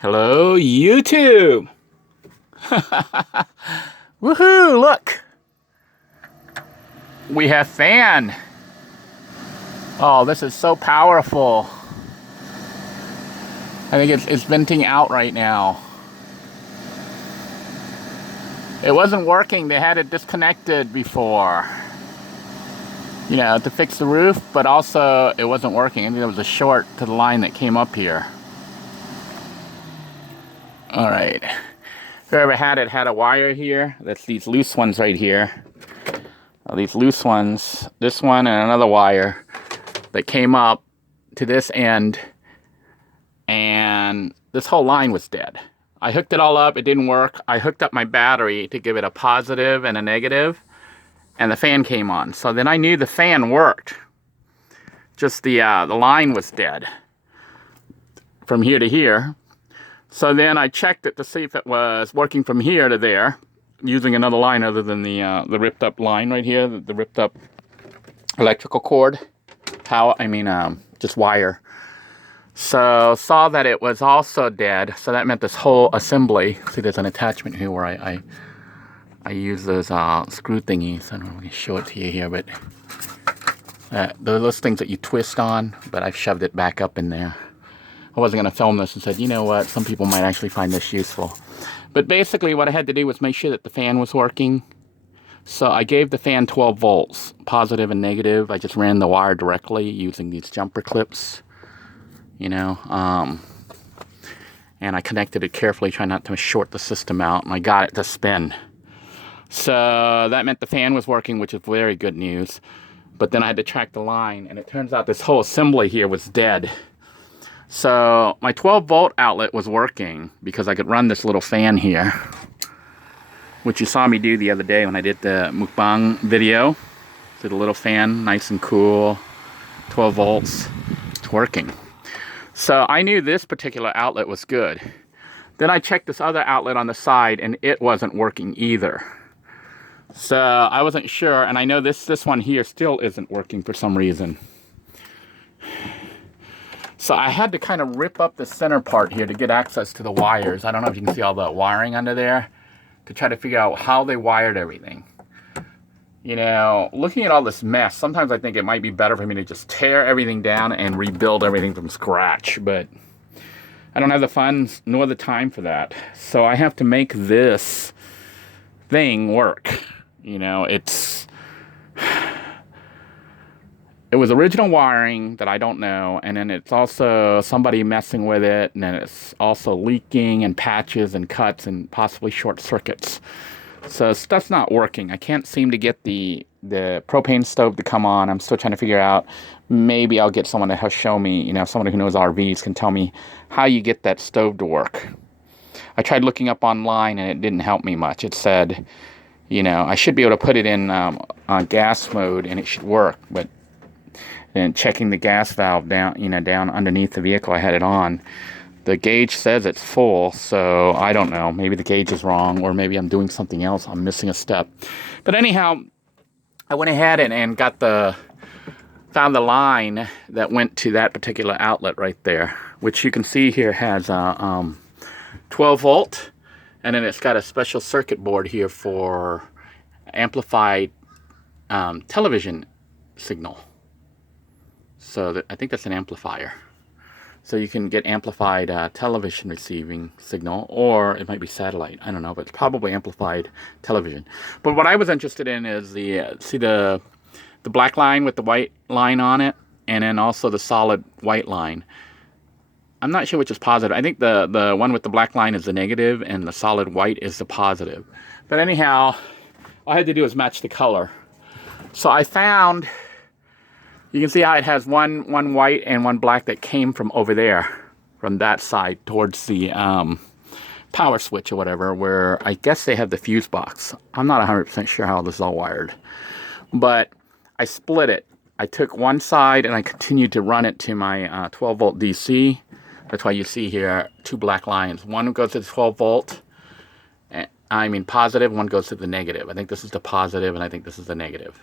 Hello, YouTube! Woohoo, look! We have fan! Oh, this is so powerful. I think it's venting out right now. It wasn't working, they had it disconnected before. You know, to fix the roof, but also it wasn't working. I think there was a short to the line that came up here. Alright. Whoever had it had a wire here. That's these loose ones right here. These loose ones. This one and another wire that came up to this end. And this whole line was dead. I hooked it all up. It didn't work. I hooked up my battery to give it a positive and a negative. And the fan came on. So then I knew the fan worked. Just the line was dead. From here to here. So then I checked it to see if it was working from here to there, using another line other than the ripped up line right here, the ripped up electrical cord, just wire. So saw that it was also dead. So that meant this whole assembly. See, there's an attachment here where I use those screw thingies. I don't know if I can show it to you here, but those things that you twist on. But I've shoved it back up in there. I wasn't going to film this and said, you know what, some people might actually find this useful. But basically what I had to do was make sure that the fan was working. So I gave the fan 12 volts, positive and negative. I just ran the wire directly using these jumper clips, and I connected it carefully, trying not to short the system out, and I got it to spin. So that meant the fan was working, which is very good news. But then I had to track the line, and it turns out this whole assembly here was dead. So my 12 volt outlet was working because I could run this little fan here, which you saw me do the other day when I did the mukbang video. So the little fan, nice and cool, 12 volts, it's working. So I knew this particular outlet was good. Then I checked this other outlet on the side and it wasn't working either. So I wasn't sure, and I know this one here still isn't working for some reason. So I had to kind of rip up the center part here to get access to the wires. I don't know if you can see all the wiring under there, to try to figure out how they wired everything. You know, looking at all this mess, sometimes I think it might be better for me to just tear everything down and rebuild everything from scratch. But I don't have the funds nor the time for that. So I have to make this thing work. You know, it was original wiring that I don't know, and then it's also somebody messing with it, and then it's also leaking and patches and cuts and possibly short circuits. So stuff's not working. I can't seem to get the propane stove to come on. I'm still trying to figure out. Maybe I'll get someone to show me, someone who knows RVs can tell me how you get that stove to work. I tried looking up online, and it didn't help me much. It said, I should be able to put it in on gas mode, and it should work, but and checking the gas valve down underneath the vehicle I had it on, the gauge says it's full, so I don't know. Maybe the gauge is wrong, or maybe I'm doing something else. I'm missing a step. But anyhow, I went ahead and found the line that went to that particular outlet right there, which you can see here has 12 volt, and then it's got a special circuit board here for amplified television signal. So I think that's an amplifier. So you can get amplified television receiving signal, or it might be satellite. I don't know, but it's probably amplified television. But what I was interested in is the black line with the white line on it, and then also the solid white line. I'm not sure which is positive. I think the one with the black line is the negative, and the solid white is the positive. But anyhow, all I had to do was match the color. So I found. You can see how it has one white and one black that came from over there, from that side towards the power switch or whatever, where I guess they have the fuse box. I'm not 100% sure how this is all wired. But I split it. I took one side and I continued to run it to my 12 volt DC. That's why you see here two black lines. One goes to the 12 volt, positive, one goes to the negative. I think this is the positive and I think this is the negative.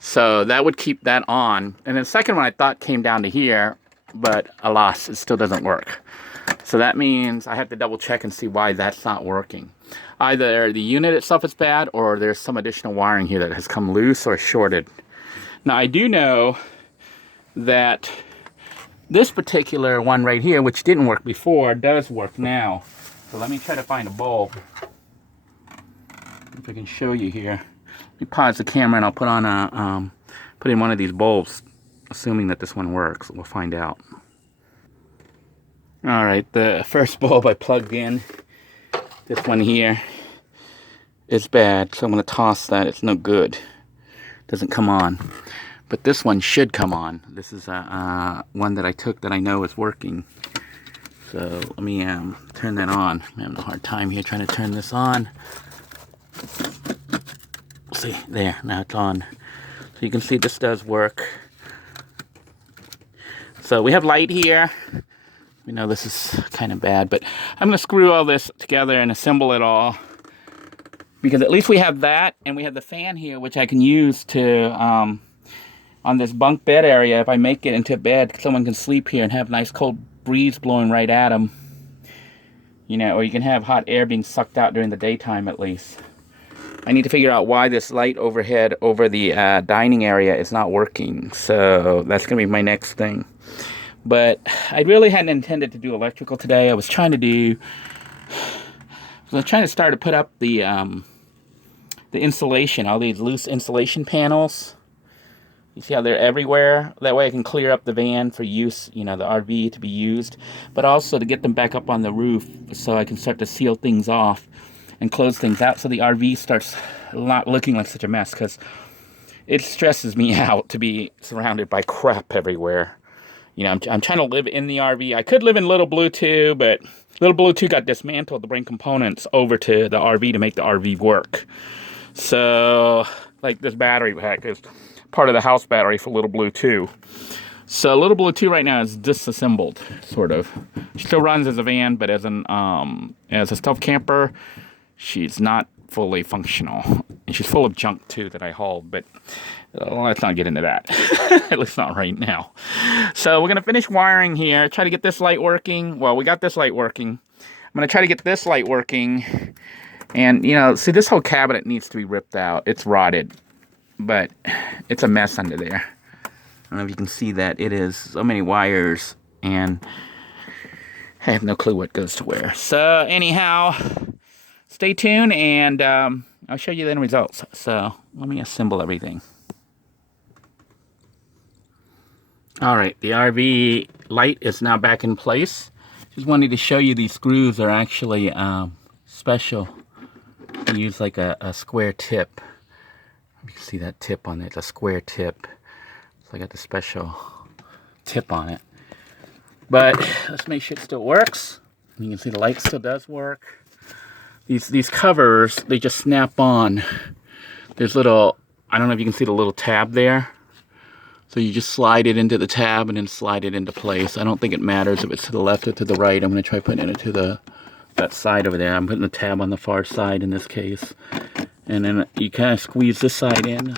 So that would keep that on. And then the second one I thought came down to here, but alas, it still doesn't work. So that means I have to double check and see why that's not working. Either the unit itself is bad, or there's some additional wiring here that has come loose or shorted. Now I do know that this particular one right here, which didn't work before, does work now. So let me try to find a bulb. If I can show you here. Let me pause the camera and I'll put on a put in one of these bulbs, assuming that this one works. We'll find out. All right, the first bulb I plugged in, this one here, is bad, so I'm going to toss that. It's no good. Doesn't come on. But this one should come on. This is one that I took that I know is working. So let me turn that on. I'm having a hard time here trying to turn this on. See, there, now it's on. So you can see this does work. So we have light here. We know this is kind of bad, but I'm going to screw all this together and assemble it all. Because at least we have that, and we have the fan here, which I can use to, on this bunk bed area, if I make it into a bed, someone can sleep here and have a nice cold breeze blowing right at them. You know, or you can have hot air being sucked out during the daytime at least. I need to figure out why this light overhead over the dining area is not working. So that's going to be my next thing. But I really hadn't intended to do electrical today. I was trying to start to put up the insulation, all these loose insulation panels. You see how they're everywhere? That way I can clear up the van for use, you know, the RV to be used. But also to get them back up on the roof so I can start to seal things off and close things out so the RV starts not looking like such a mess, because it stresses me out to be surrounded by crap everywhere. You know, I'm trying to live in the RV. I could live in Little Blue 2, but Little Blue 2 got dismantled to bring components over to the RV to make the RV work. So, like this battery pack is part of the house battery for Little Blue 2. So Little Blue 2 right now is disassembled, sort of. She still runs as a van, but as a stealth camper, she's not fully functional. And she's full of junk too that I hauled, but let's not get into that. At least not right now. So we're going to finish wiring here, try to get this light working. Well, we got this light working. I'm going to try to get this light working. And, you know, see, this whole cabinet needs to be ripped out. It's rotted, but it's a mess under there. I don't know if you can see that. It is so many wires, and I have no clue what goes to where. So anyhow, stay tuned, and I'll show you the end results. So let me assemble everything. All right, the RV light is now back in place. Just wanted to show you these screws are actually special. You use like a square tip. You can see that tip on it. It's a square tip. So I got the special tip on it. But let's make sure it still works. You can see the light still does work. These covers, they just snap on. There's little, I don't know if you can see the little tab there. So you just slide it into the tab and then slide it into place. I don't think it matters if it's to the left or to the right. I'm going to try putting it to that side over there. I'm putting the tab on the far side in this case. And then you kind of squeeze this side in.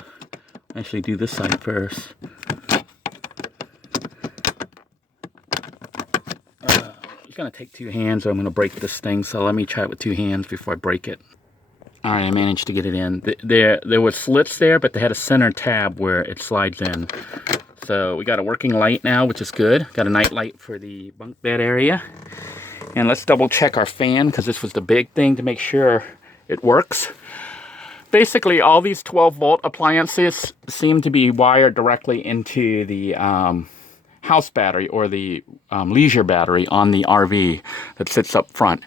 Actually do this side first. It's going to take two hands or I'm going to break this thing. So let me try it with two hands before I break it. All right, I managed to get it in. There were slits there, but they had a center tab where it slides in. So we got a working light now, which is good. Got a night light for the bunk bed area. And let's double check our fan, because this was the big thing to make sure it works. Basically, all these 12-volt appliances seem to be wired directly into the house battery or the leisure battery on the RV that sits up front.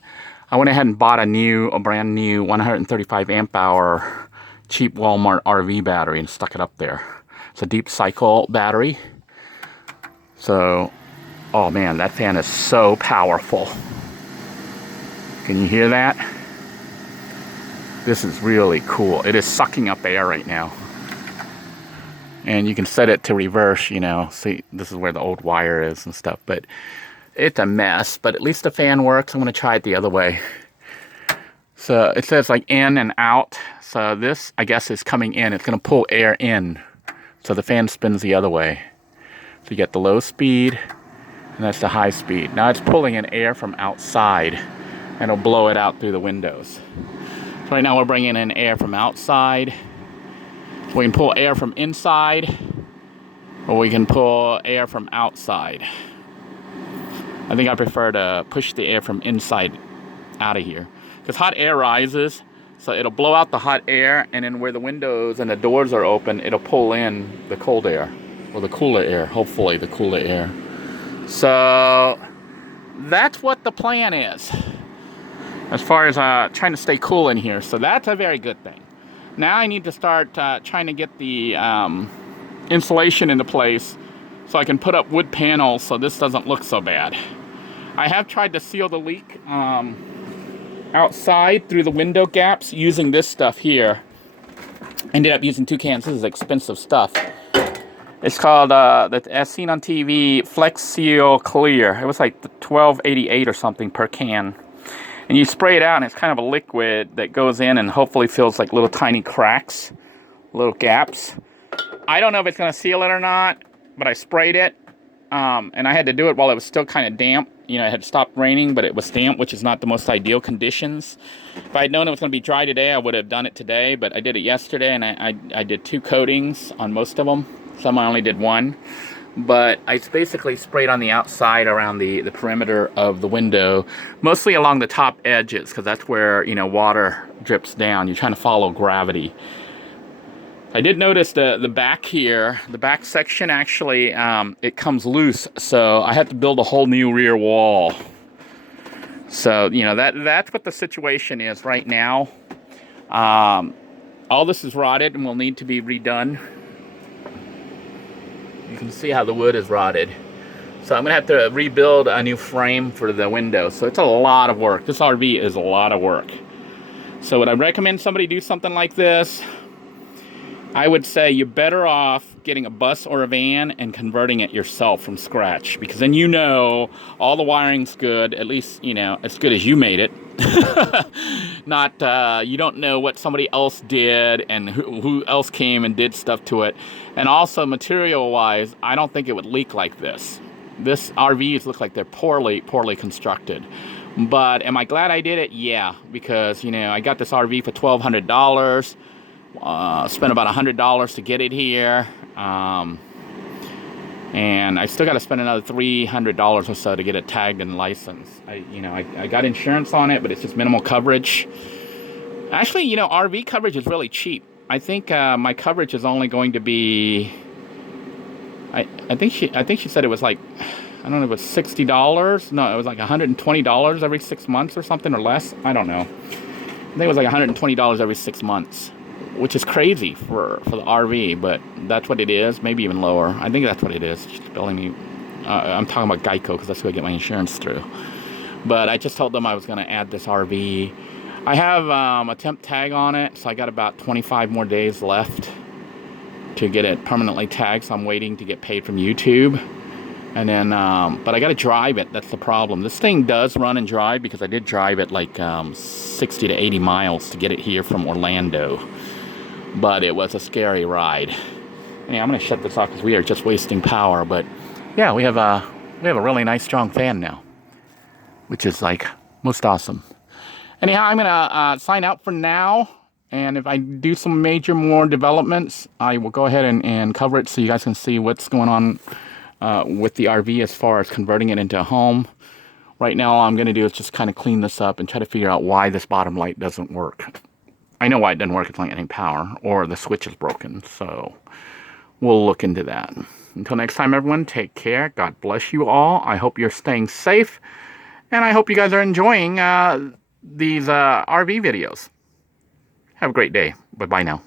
I went ahead and bought a brand new 135 amp hour cheap Walmart RV battery and stuck it up there. It's a deep cycle battery. So, oh man, that fan is so powerful. Can you hear that? This is really cool. It is sucking up air right now. And you can set it to reverse, you know. See, this is where the old wire is and stuff, but it's a mess, but at least the fan works. I'm going to try it the other way. So it says like in and out. So this, I guess, is coming in. It's going to pull air in. So the fan spins the other way. So you get the low speed And that's the high speed. Now it's pulling in air from outside, and it'll blow it out through the windows. So right now we're bringing in air from outside. We can pull air from inside, or we can pull air from outside. I think I prefer to push the air from inside out of here, because hot air rises, so it'll blow out the hot air, and then where the windows and the doors are open, it'll pull in the cold air, or the cooler air, hopefully the cooler air. So that's what the plan is, as far as trying to stay cool in here. So that's a very good thing. Now I need to start trying to get the insulation into place so I can put up wood panels so this doesn't look so bad. I have tried to seal the leak outside through the window gaps using this stuff here. Ended up using 2 cans. This is expensive stuff. It's called, as seen on TV, Flex Seal Clear. It was like $12.88 or something per can. And you spray it out, and it's kind of a liquid that goes in and hopefully fills like little tiny cracks, little gaps. I don't know if it's going to seal it or not, but I sprayed it. And I had to do it while it was still kind of damp. You know, it had stopped raining, but it was damp, which is not the most ideal conditions. If I had known it was going to be dry today, I would have done it today, but I did it yesterday, and I did 2 coatings on most of them. Some I only did 1. But I basically sprayed on the outside around the perimeter of the window, mostly along the top edges, because that's where, you know, water drips down. You're trying to follow gravity. I did notice the back here, the back section actually, it comes loose, so I had to build a whole new rear wall. So, you know, that's what the situation is right now. All this is rotted and will need to be redone. You can see how the wood is rotted. So I'm going to have to rebuild a new frame for the window. So it's a lot of work. This RV is a lot of work. So would I recommend somebody do something like this? I would say you're better off getting a bus or a van and converting it yourself from scratch, because then you know all the wiring's good, at least, you know, as good as you made it. Not, you don't know what somebody else did and who else came and did stuff to it. And also, material-wise, I don't think it would leak like this. This RVs look like they're poorly constructed. But am I glad I did it? Yeah, because, you know, I got this RV for $1,200. Spent about $100 to get it here, and I still got to spend another $300 or so to get it tagged and licensed. I got insurance on it, but it's just minimal coverage. Actually, you know, RV coverage is really cheap. I think my coverage is only going to be, I think she said it was like, I don't know, it was $60. No, it was like $120 every 6 months or something, or less. I don't know. I think it was like $120 every 6 months. Which is crazy for the RV, but that's what it is. Maybe even lower. I think that's what it is. She's billing me. I'm talking about Geico because that's who I get my insurance through. But I just told them I was going to add this RV. I have a temp tag on it, so I got about 25 more days left to get it permanently tagged. So I'm waiting to get paid from YouTube. And then, but I got to drive it. That's the problem. This thing does run and drive because I did drive it like 60 to 80 miles to get it here from Orlando. But it was a scary ride. Anyway, I'm going to shut this off because we are just wasting power. But yeah, we have a really nice strong fan now, which is like most awesome. Anyhow, I'm going to sign out for now. And if I do some more developments, I will go ahead and cover it so you guys can see what's going on with the RV as far as converting it into a home. Right now, all I'm going to do is just kind of clean this up and try to figure out why this bottom light doesn't work. I know why it doesn't work. It's not getting power, or the switch is broken. So we'll look into that. Until next time, everyone, take care. God bless you all. I hope you're staying safe, and I hope you guys are enjoying these RV videos. Have a great day. Bye-bye now.